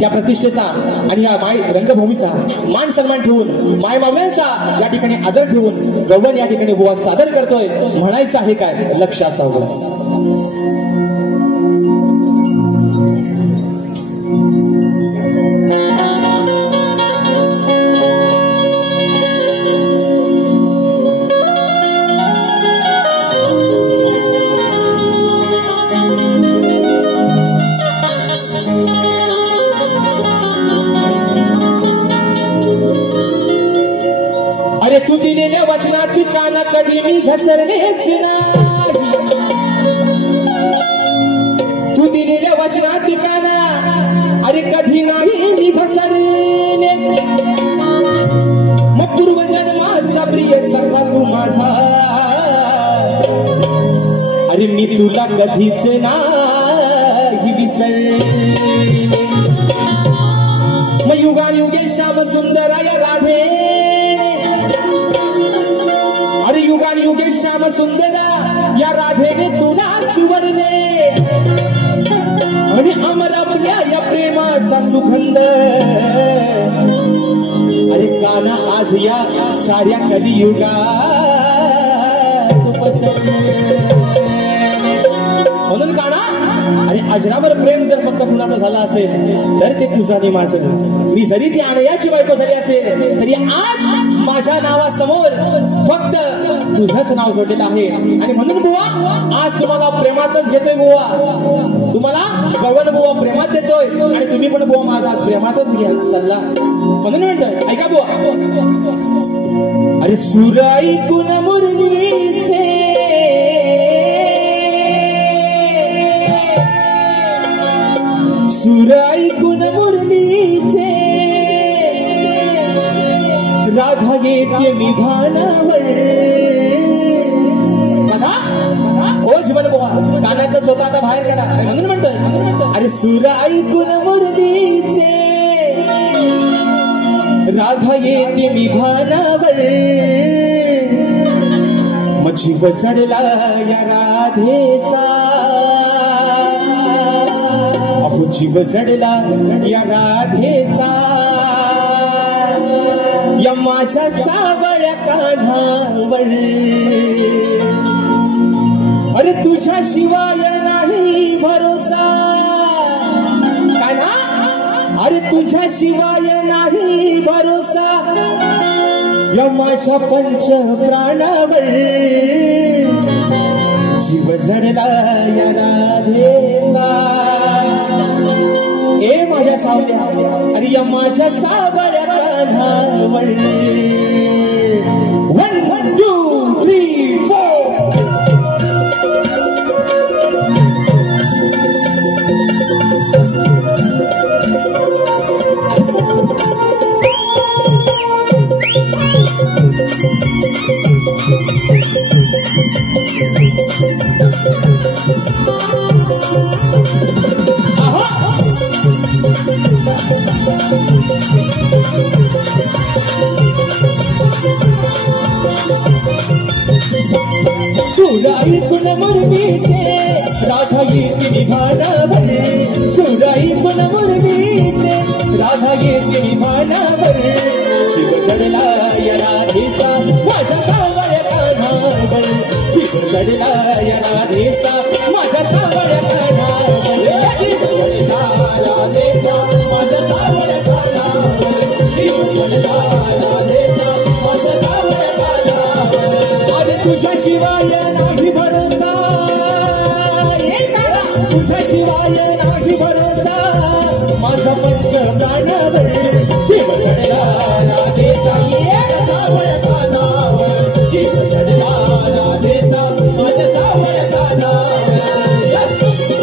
त्या प्रतिष्ठेचा आणि या माय रंगभूमीचा मान सन्मान ठेवून माय मावल्यांचा या ठिकाणी आदर ठेवून गवण या ठिकाणी बुवा सादर करतोय. म्हणायचं आहे काय लक्ष असावं. अरे तू दिलेल्या वचनाची काना कधी मी घसरलेच नाही, तू दिलेल्या वचनाची काना अरे कधी नाही मी घसरले. मग पूर्वजन्माचा प्रिय सखा तू माझा, अरे मी तुला कधीच नाही विसरले. मग युगानुगे श्याम सुंदराया राधे, अरे युगानुगे श्याम सुंदरा या राधेने तुलाच वरले आणि अमर आपल्या या प्रेमाचा सुगंध अरे काना आज या साऱ्या कलियुगात म्हणून काना अरे अजरावर प्रेम जर फक्त कुणाचं झालं असेल तर ते तुझं आणि माझं. मी जरी ती आणयाची बायको झाली असेल तरी आज माझ्या नावासमोर फक्त तुझंच नाव जोडलेलं आहे आणि म्हणून बुवा आज तुम्हाला प्रेमातच घेतोय बुवा, तुम्हाला गवण बुवा प्रेमात देतोय आणि तुम्ही पण बुवा माझा आज प्रेमातच घ्या सल्ला. म्हणून म्हणतोय ऐका बुवा, अरे सूर ऐकून मुरलीचे सूर ऐकून मुरलीचे राधा येते मी भानावर. बघा ओ जीवन बुवा कानातलं चोथा आता बाहेर काढा. म्हणून म्हणतोय अरे सूर ऐकून मुरलीचे राधा येते मी भानावर. मग जीव चढला या राधेचा, जीव चढला या राधेचा या माझ्या सावळ्या कान्हावर. अरे तुझ्या शिवाय नाही भरोसा कान्हा, अरे तुझ्या शिवाय नाही भरोसा या माझ्या पंच प्राणावर. जीव जडला या राधेचा ए माझ्या सावल्या अरे या माझ्या सावळ्या कान्हावर. 1 2 3 4 सूर ऐकून मुरलीचे तुझ्याशिवाय नाही भरोसा तुझ्याशिवाय नाही भरोसा माझा पंच प्राणावर जीव चढला राधेचा सावळ कानावर जीव चढला राधेचा माझ्या सावळ कानावर जीव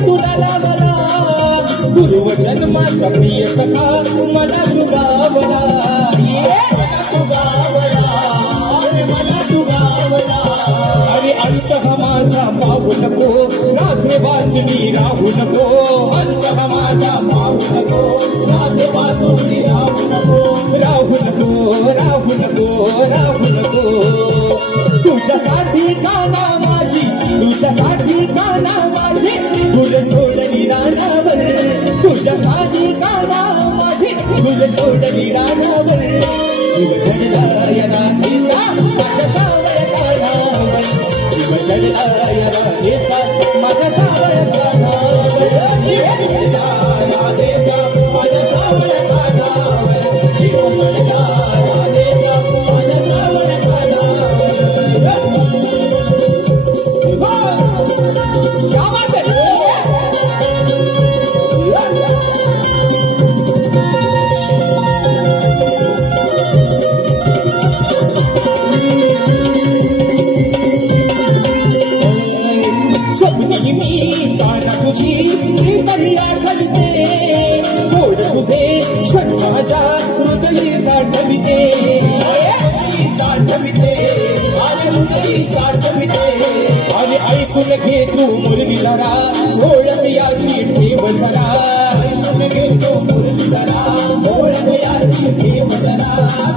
तुला लावला पूर्व जन्माचा प्रिय सखा मला तुगावला मला तुगावला आणि अंत माझा पाहू नको राधे वासनी राहू नको अंत माझा पाहू नको राधे वासनी राहू नको राहू नको राहू नको राहू नको तुझ्यासाठी काना माझी तुझ्यासाठी काना माझी फुल सोडली रानावर तुझ्यासाठी काना माझी फुल सोडली रानावर जीव चढला या राधेचा माझ्या सावळ कानावर जीव चढला या राधेचा माझ्या सावळ कानावर जीव चढला राधेचा माझ्या सावळ कानावर जीव चढला राधेचा माझ्या सावळ कानावर क्या बात है स्वप्नी मी काना तुझी कल्ला करते गोड तुझे क्षण माझ्या हृदयी साठविते आणि ऐकून घे तू मुरली जरा ओळख याची ठेव जरा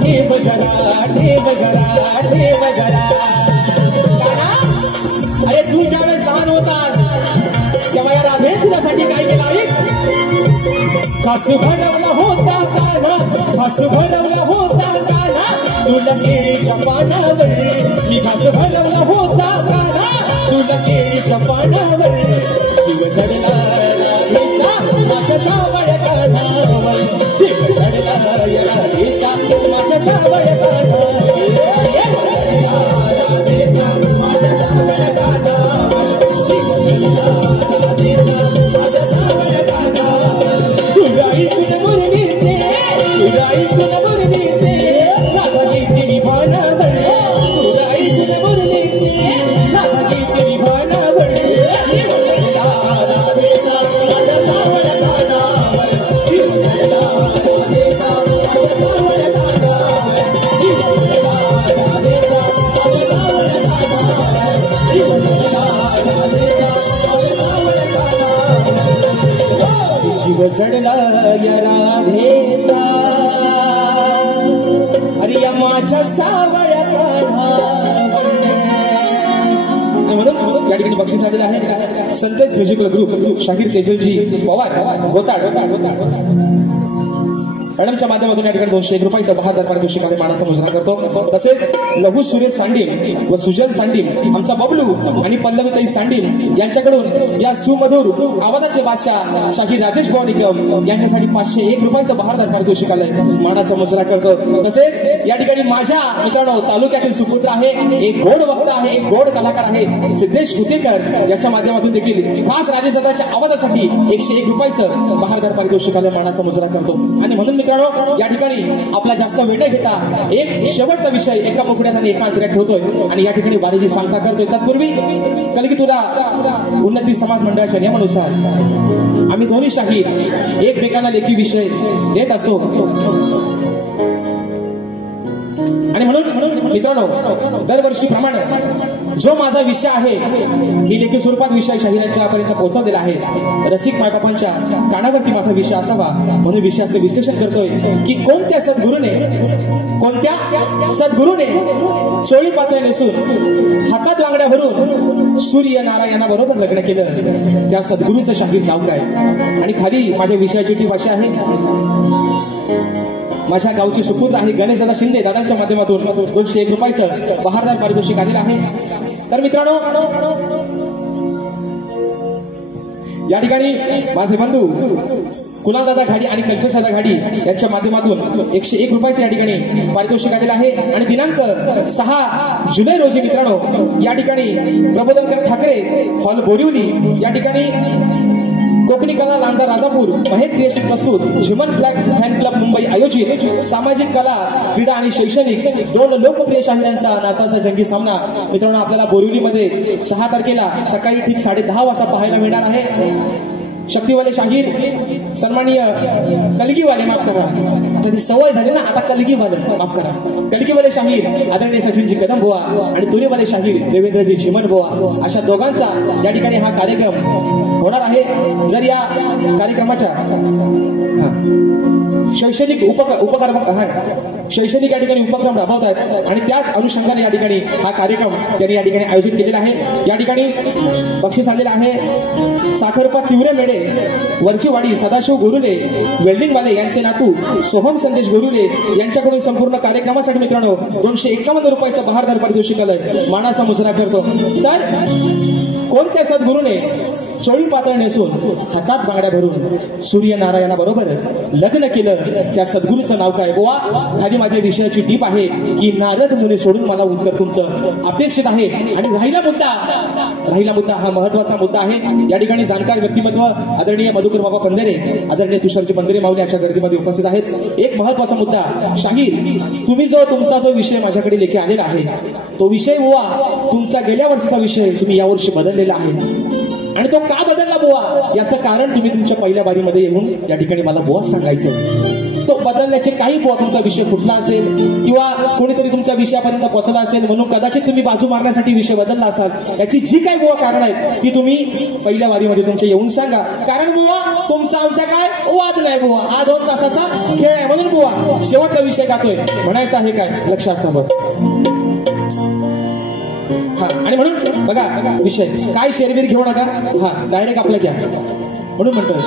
ठेव जरा ठेव जरा ठेव जरा अरे तू ज्यावेळेस लहान होता तेव्हा या राधे तुझ्यासाठी काय केलं आहे फास भरवला होता काना फास भरवला होता काना तुला केळीच्या पानावर मी फास भरवला होता काना तुला केळीच्या पानावर जीव चढला राधेचा माझ्या सावळ कानावर जीव चढला या राधेचा माझ्या सावळ कानावर सुराई तुझ मुरलीचे सुराई तुझ मुरलीचे राधा गीते विभानावर सुराई तुझ मुरलीचे राधा गीते विभानावर जीव चढला या राधेचा अरे या माझ्या सावळ कानावर म्हणून या ठिकाणी बक्षीस आलेलं आहे संदेश म्युझिकल ग्रुप शाहीर तेजलजी पवार गोताड मॅडमच्या माध्यमातून या ठिकाणी 201 रुपयाचा बहादर पारितोषिक आणि मानाचा मुजरा करतो तसेच लघु सुरेश सांडीम व सुजल सांडीम आमचा बबलू आणि पल्लवीताई सांडीम यांच्याकडून या सुमधुर आवाजाचे बादशाह शाहीर राजेश भाऊ निकम यांच्यासाठी 501 रुपयाचा बहादर पारितोषिक आलंय मानाचा मुजरा करतो तसेच या ठिकाणी माझ्या मित्रांनो तालुक्यातील सुपुत्र आहे एक गोड वक्ता आहे एक गोड कलाकार आहे सिद्धेश कुतेकर याच्या माध्यमातून देखील खास राजेशदाच्या आवाजासाठी 101 रुपयाचं बहादर पारितोषिक आलंय मानाचा मुजरा करतो आणि म्हणून मित्रांनो या ठिकाणी आपला जास्त वेळ न घेता एक शेवटचा विषय एका मुखड्यात आणि एका अंतऱ्यात ठेवतोय आणि या ठिकाणी वारीची सांगता करतोय तत्पूर्वी कलगीतुरा उन्नती समाज मंडळाच्या नियमानुसार आम्ही दोन्ही शाहीर एकमेकांना लेखी विषय देत असतो आणि म्हणून मित्रांनो, दरवर्षीप्रमाणे जो माझा विषय आहे मी लेखी स्वरूपात विषय शाहिरांच्या पर्यंत पोहोचवलेला आहे. रसिक मायबापांच्या कानावरती माझा विषय असावा म्हणून विषयाचे विश्लेषण करतोय की कोणत्या सद्गुरूने चोळी पातळ नेसून हातात वांगड्या भरून सूर्य नारायणाबरोबर लग्न केलं त्या सद्गुरूचं शाहीर नाव काय. आणि खाली माझ्या विषयाची टीप अशी आहे. माझ्या गावची सुपुत्र आहे गणेश दादा शिंदे दादांच्या माध्यमातून 201 रुपयाचं बहारदार पारितोषिक आलेलं आहे. तर मित्रांनो, या ठिकाणी माझे बंधू कुणाल दादा घाडी आणि कल्पेश दादा घाडी यांच्या माध्यमातून 101 रुपयाचे या ठिकाणी पारितोषिक आलेलं आहे. आणि दिनांक 6 जुलै रोजी मित्रांनो या ठिकाणी प्रबोधनकर ठाकरे हॉल बोरिवली या ठिकाणी कोकणी कला लांजा राजापूर महेश क्रिएशन प्रस्तुत human flag fan club Mumbai आयोजित सामाजिक कला क्रीडा आणि शैक्षणिक 2 लोकप्रिय शाहिरांचा नाचाचा जंगी सामना मित्रांनो आपल्याला बोरिवलीमध्ये 6 तारखेला सकाळी ठीक 10:30 वाजता पाहायला मिळणार आहे. शक्तीवाले शाहीर सन्माननीय कलगीवाले, माफ करा आता ती सवय झाली ना, आता कलगीवाले माफ करा, कलगीवाले शाहीर आदरणीय सचिनजी कदम बुवा आणि तुरीवाले शाहीर देवेंद्रजी चिमण बुवा अशा दोघांचा या ठिकाणी हा कार्यक्रम होणार आहे. जर या कार्यक्रमाच्या शैक्षणिक शैक्षणिक या ठिकाणी उपक्रम राबवत आहेत आणि त्याच अनुषंगाने या ठिकाणी हा कार्यक्रम त्यांनी या ठिकाणी आयोजित केलेला आहे. या ठिकाणी बक्षीस आलेलं आहे. साखरपा तिवरे मेडे वरचीवाडी सदाशिव गोरुले वेल्डिंगवाले यांचे नातू सोहम संदेश गोरुले यांच्याकडून संपूर्ण कार्यक्रमासाठी मित्रांनो 251 रुपयाचं बहारदार पारितोषिक आलंय. मानाचा मुजरा करतो. तर कोणत्या सद्गुरूने चोळी पातळ नेसून हातात बांगड्या भरून सूर्यनारायणाबरोबर लग्न केलं त्या सद्गुरूचं नाव काय बुवा. खाली माझ्या विषयाची टीप आहे की नारद मुनी सोडून मला उत्तर तुमचं अपेक्षित आहे. आणि राहिला मुद्दा हा महत्वाचा मुद्दा आहे. या ठिकाणी जाणकार व्यक्तिमत्व आदरणीय मधुकर बाबा पंधरे आदरणीय तुषारजी पंधरे माऊली अशा गर्दीमध्ये उपस्थित आहेत. एक महत्वाचा मुद्दा, शाहीर तुम्ही तुमचा जो विषय माझ्याकडे लेखी आलेला आहे तो विषय बुवा तुमचा गेल्या वर्षीचा विषय तुम्ही यावर्षी बदललेला आहे. आणि तो का बदलला बुवा याचं कारण तुम्ही तुमच्या पहिल्या बारीमध्ये येऊन या ठिकाणी मला बुवा सांगायचं. तो बदलण्याचे काही बुवा तुमचा विषय फुटला असेल किंवा कोणीतरी तुमच्या विषयापर्यंत पोहोचला असेल म्हणून कदाचित तुम्ही बाजू मारण्यासाठी विषय बदलला असाल. याची जी काही बुवा कारण आहेत ती तुम्ही पहिल्या बारीमध्ये तुमच्या येऊन सांगा. कारण बुवा तुमचा आमचा काय वाद नाही बुवा, हा 2 तासाचा खेळ आहे म्हणून बुवा शेवटचा विषय गातोय म्हणायचा आहे काय लक्षात समज. आणि म्हणून बघा विषय काय शेरबीर घेऊ नका, हा डायरेक्ट आपलं घ्या म्हणून म्हणतोय.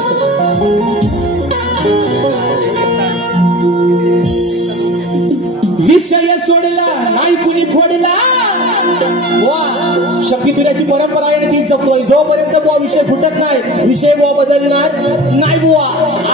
विषय सोडला नाही कुणी फोडला वा शक्ती तुझ्याची परंपरा आहे ती जपतोय. जोपर्यंत बुवा विषय फुटत नाही विषय बुवा बदलणार नाही बुवा.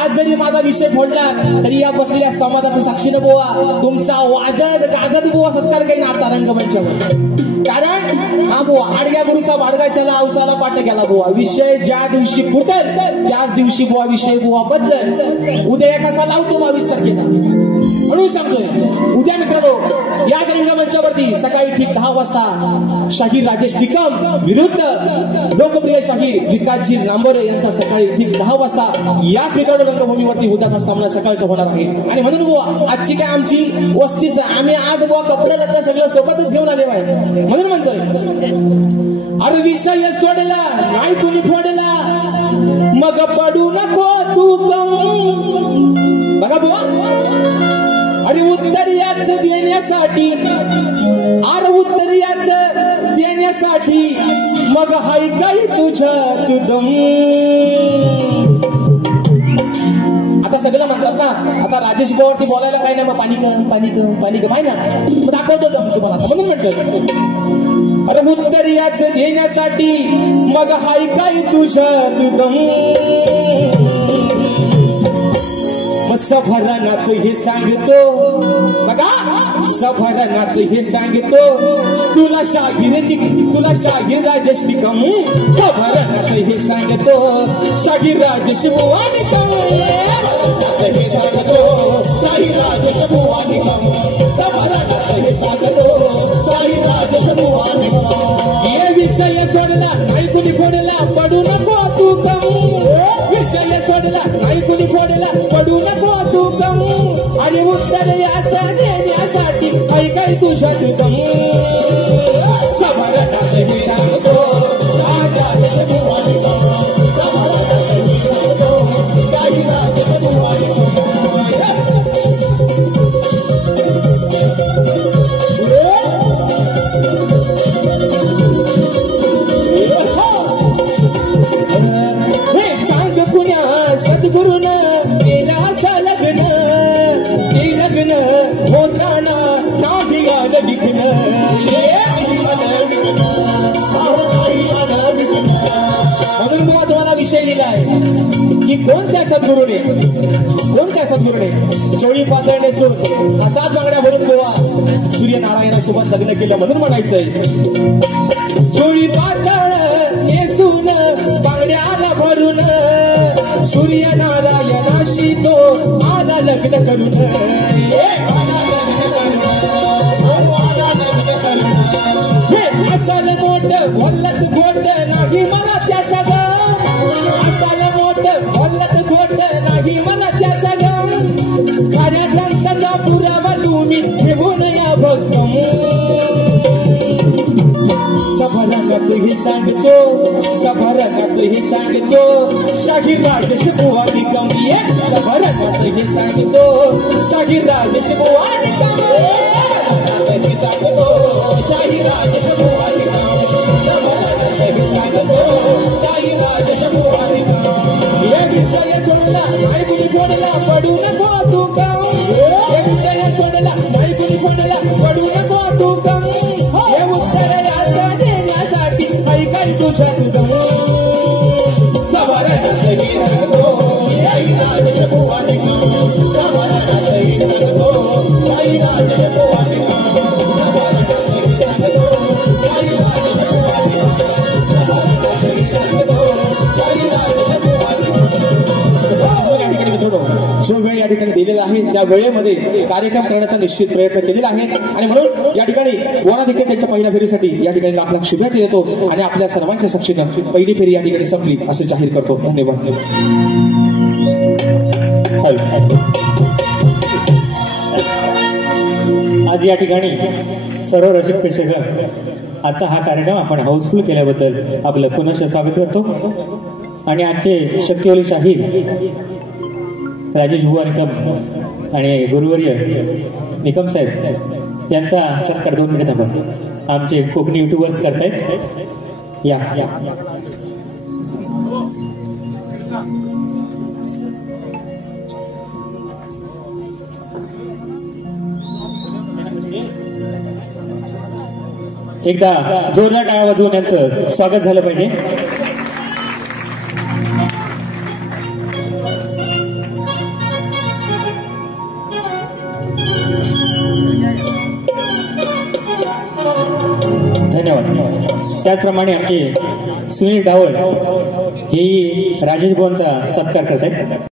आज जरी माझा विषय फोडला तरी या बसलेल्या समाजाचं साक्षीनं बुवा तुमचा वाजत गाजत बुवा सत्कार काही नाता रंगमंचावर. कारण हा बुवा आडग्या गुरुचा बाडगाच्याला अवसाला पाठ केला बुवा. विषय ज्या दिवशी फुटल त्याच दिवशी बुवा विषय बुवा बदल. उद्या एकाचा लावतो 22 तारखेला म्हणून सांगतोय. उद्या मित्रांनो याच रंगमंचावरती सकाळी ठीक 10 वाजता शाहीर राजेश टिकम विरुद्ध लोकप्रिय शाहीर विकासजी लांबोरे यांचा सकाळी ठीक 10 वाजता याच मित्रांनो रंगभूमीवरती उद्याचा सामना सकाळचा होणार आहे. आणि म्हणून बुवा आजची काय आमची वस्तीच आम्ही आज बुवा कपडे लत्ता सगळं सोबतच घेऊन आले आहे म्हणून म्हणतोय. अरे विषय सोडला नाही कुणी फोडला मग पडू नको तू बघा बुवा. अरे उत्तर याच देण्यासाठी मग हाय काही तुझ्यात दम. आता सगळं म्हणतात ना आता राजेश भाऊवरती बोलायला काय नाही मग पाणी माय ना दाखवतो दम तुम्हाला म्हणून म्हणतो. अरे उत्तर याच देण्यासाठी मग हाय काही तुझ्यात दम. सभरनाथ हे सांगतो बघा सभरनाथ हे सांगतो तुला शाहीर राजेश टिकम. सभरनाथ हे सांगतो शाहीर राजेश बुवा निकम. हे सांगतो शाहीर राजेश बुवा निकम. सभरनाथ हे सांगतो शाहीर राजेश बुवा निकम. हे विषय सोडला नाही कुणी फोडला पडू नको तू कम. विषय सोडला नाही कुणी फोडला पडू नको तू कम. आणि उत्तर याचं देण्यासाठी काही काही तुझ्या सतगम सबरनाथ ही सांगतो राजा जगभुवानी सबरनाथ ही सांगतो साईनाथ जगभुवानी सांग पुण्या सद्गुरुन केला असा लग्न ते लग्न होताना नाही आलं विघ्न म्हणून बुवा तुम्हाला विषय लिहिलाय की कोणत्या सद्गुरूने चोळी पातळ नेसून हातात बांगड्या भरून बुवा सूर्यनारायणासोबत लग्न केलं म्हणून म्हणायचंय चोळी पातळ नेसून बांगड्याला भरून सूर्यनारायणाशी तो आला लग्न करून असाल मोठ बोलत गोट नाही मला त्याचा ग असाल मोठ बोलत गोट नाही मला त्याचा ग खऱ्या संतांचा पुरावा तुम्ही घेऊन या भक्तम सबरनाथ ही सांगतो शाहीर राजेश बुवा निकम सबरनाथ ही सांगतो शाहीर राजेश बुवा निकम विषय सोडला नाही कुणी फोडला पडू नको तू कम विषय सोडला नाही कुणी फोडला पडू नको तू कम हे उत्तर याचा देण्यासाठी ऐकाय तुझ्या तुझं सबरनाथ ही सांगतो साईनाथ जगभुवानी सबरनाथ ही सांगतो साईनाथ जगभुवानी जो वेळ या ठिकाणी दिलेला आहे त्या वेळेमध्ये कार्यक्रम करण्याचा निश्चित प्रयत्न केलेला आहे आणि म्हणून या ठिकाणी बोरा देखील त्यांच्या पहिल्या फेरीसाठी या ठिकाणी लाख लाख शुभेच्छा देतो आणि आपल्या सर्वांच्या साक्षीनं पहिली फेरी या ठिकाणी संपली असे जाहीर करतो. धन्यवाद. आज या ठिकाणी सर्व रसिक प्रेक्षक आजचा हा कार्यक्रम आपण हाऊसफुल केल्याबद्दल आपलं पुनश्च स्वागत करतो आणि आजचे शक्तिवली शाहीर राजेश बुवा निकम आणि गुरुवर्य निकम साहेब यांचा सत्कार 2 मिनिट आपण आमचे कोकणी युट्यूबर्स करतायत. या एकदा जोरदार टाळ्या वाजवून यांचं स्वागत झालं पाहिजे. धन्यवाद. त्याचप्रमाणे आमचे सुनील डावळ हेही राजेश बुवांचा सत्कार करत आहेत.